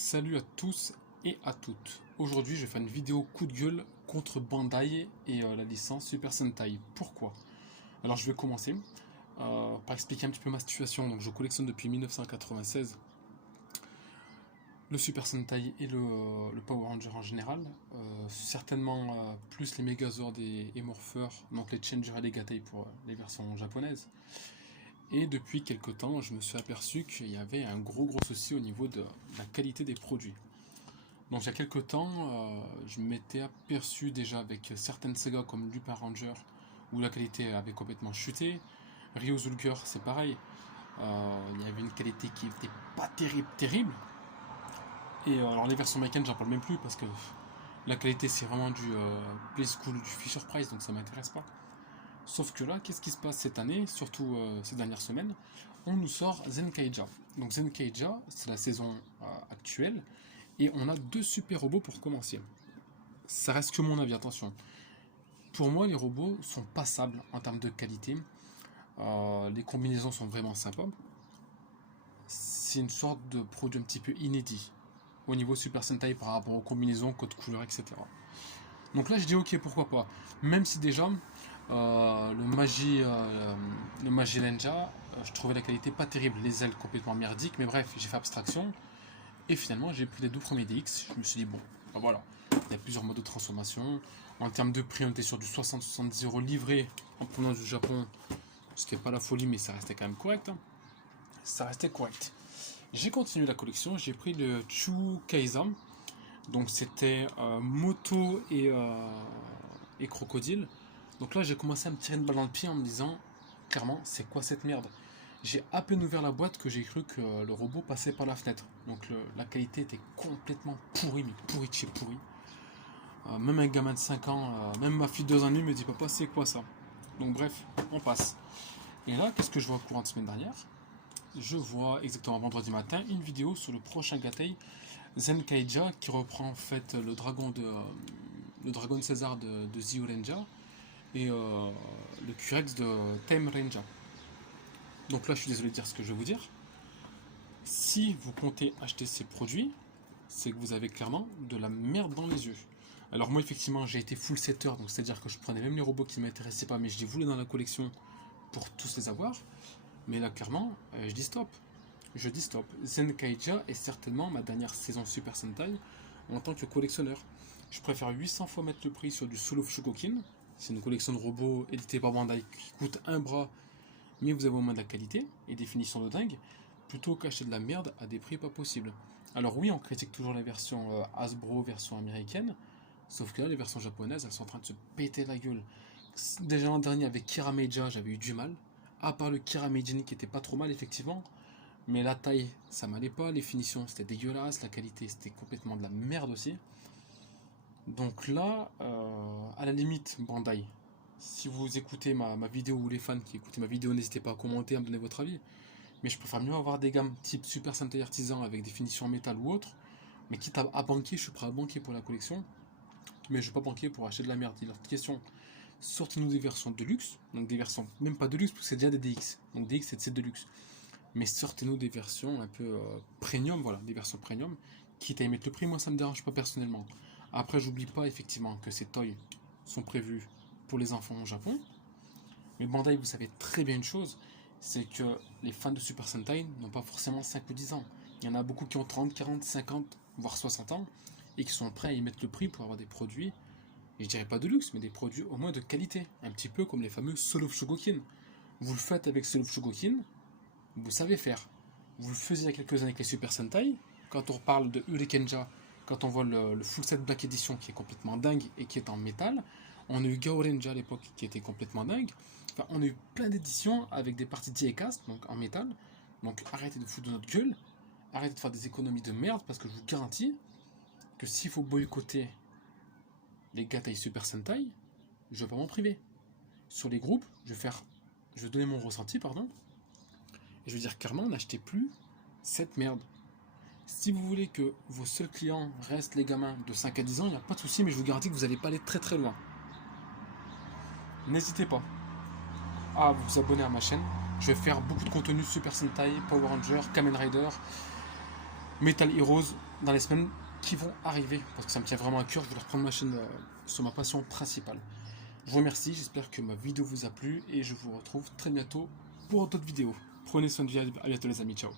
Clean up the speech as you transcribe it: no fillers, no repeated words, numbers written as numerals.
Salut à tous et à toutes. Aujourd'hui, je vais faire une vidéo coup de gueule contre Bandai et la licence Super Sentai. Pourquoi? Alors, je vais commencer par expliquer un petit peu ma situation. Donc, je collectionne depuis 1996 le Super Sentai et le Power Ranger en général. Certainement plus les Megazord et Morphers, donc les Changer et les Gatai pour les versions japonaises. Et depuis quelques temps, je me suis aperçu qu'il y avait un gros souci au niveau de la qualité des produits. Donc il y a quelques temps, je m'étais aperçu déjà avec certaines sagas comme Lupin Ranger, où la qualité avait complètement chuté. Rio Zulker, c'est pareil. Il y avait une qualité qui n'était pas terrible. Et alors les versions américaines, j'en parle même plus parce que la qualité c'est vraiment du Play School ou du Fisher Price, donc ça m'intéresse pas. Sauf que là, qu'est-ce qui se passe cette année, surtout ces dernières semaines? On nous sort Zenkaija. Donc Zenkaija, c'est la saison actuelle, et on a deux super robots pour commencer. Ça reste que mon avis, attention. Pour moi, les robots sont passables en termes de qualité. Les combinaisons sont vraiment sympas. C'est une sorte de produit un petit peu inédit au niveau Super Sentai par rapport aux combinaisons, codes couleurs, etc. Donc là, je dis ok, pourquoi pas. Même si déjà, le Magi Ninja, je trouvais la qualité pas terrible, les ailes complètement merdiques, mais bref, j'ai fait abstraction. Et finalement, j'ai pris les deux premiers DX. Je me suis dit, bon, ben voilà, il y a plusieurs modes de transformation. En termes de prix, on était sur du 60-70 € livré en provenance du Japon, ce qui n'est pas la folie, mais ça restait quand même correct. Ça restait correct. J'ai continué la collection, j'ai pris le Chu Kaiza. Donc c'était moto et crocodile. Donc là, j'ai commencé à me tirer une balle dans le pied en me disant, clairement, c'est quoi cette merde? J'ai à peine ouvert la boîte que j'ai cru que le robot passait par la fenêtre. Donc la qualité était complètement pourrie, mais pourrie de chez pourrie. Même un gamin de 5 ans, même ma fille de 2 ans et demi me dit, papa, c'est quoi ça? Donc bref, on passe. Et là, qu'est-ce que je vois au courant de semaine dernière? Je vois exactement vendredi matin une vidéo sur le prochain Gatai Zenkaija qui reprend en fait le dragon de César de Zio Ranger et le Curex de Time Ranger. Donc là, je suis désolé de dire ce que je vais vous dire. Si vous comptez acheter ces produits, c'est que vous avez clairement de la merde dans les yeux. Alors moi, effectivement, j'ai été full setter, donc c'est-à-dire que je prenais même les robots qui ne m'intéressaient pas, mais je les voulais dans la collection pour tous les avoir. Mais là, clairement, je dis stop. Je dis stop. Zenkaija est certainement ma dernière saison Super Sentai en tant que collectionneur. Je préfère 800 fois mettre le prix sur du Soul of Shugokin. C'est une collection de robots éditée par Bandai qui coûte un bras, mais vous avez au moins de la qualité et des finitions de dingue, plutôt qu'acheter de la merde à des prix pas possibles. Alors oui, on critique toujours les versions Hasbro, version américaine, sauf que là, les versions japonaises, elles sont en train de se péter la gueule. Déjà l'an dernier, avec Kirameija, j'avais eu du mal. À part le Kirameijin qui était pas trop mal, effectivement. Mais la taille, ça m'allait pas. Les finitions, c'était dégueulasse. La qualité, c'était complètement de la merde aussi. Donc là, à la limite, Bandai, si vous écoutez ma vidéo ou les fans qui écoutent ma vidéo, n'hésitez pas à commenter, à me donner votre avis. Mais je préfère mieux avoir des gammes type Super Sentai Artisan avec des finitions en métal ou autre. Mais quitte à banquer, je suis prêt à banquer pour la collection. Mais je ne vais pas banquer pour acheter de la merde. Il est hors de question. Sortez-nous des versions de luxe. Donc des versions, même pas de luxe, parce que c'est déjà des DX. Donc DX, c'est de luxe. Mais sortez-nous des versions un peu premium, voilà, des versions premium. Quitte à y mettre le prix, moi ça me dérange pas personnellement. Après, j'oublie pas effectivement que ces toys sont prévus pour les enfants au Japon. Mais Bandai, vous savez très bien une chose, c'est que les fans de Super Sentai n'ont pas forcément 5 ou 10 ans. Il y en a beaucoup qui ont 30, 40, 50, voire 60 ans, et qui sont prêts à y mettre le prix pour avoir des produits, et je dirais pas de luxe, mais des produits au moins de qualité. Un petit peu comme les fameux Soul of Shugokin. Vous le faites avec Soul of Shugokin, vous savez faire. Vous le faisiez il y a quelques années avec les Super Sentai. Quand on parle de Urikenja, quand on voit le full set Black Edition qui est complètement dingue et qui est en métal, on a eu Gaorenja à l'époque qui était complètement dingue. Enfin, on a eu plein d'éditions avec des parties die-cast, donc en métal. Donc arrêtez de foutre de notre gueule, arrêtez de faire des économies de merde parce que je vous garantis que s'il faut boycotter les Gatai Super Sentai, je vais pas m'en priver. Sur les groupes, je vais donner mon ressenti, pardon. Et je veux dire clairement, n'achetez plus cette merde. Si vous voulez que vos seuls clients restent les gamins de 5 à 10 ans, il n'y a pas de souci, mais je vous garantis que vous n'allez pas aller très loin. N'hésitez pas à vous abonner à ma chaîne. Je vais faire beaucoup de contenu Super Sentai, Power Ranger, Kamen Rider. Metal Heroes dans les semaines qui vont arriver, parce que ça me tient vraiment à cœur, je vais reprendre ma chaîne sur ma passion principale. Je vous remercie, j'espère que ma vidéo vous a plu et je vous retrouve très bientôt pour d'autres vidéos. Prenez soin de vous, à bientôt les amis, ciao.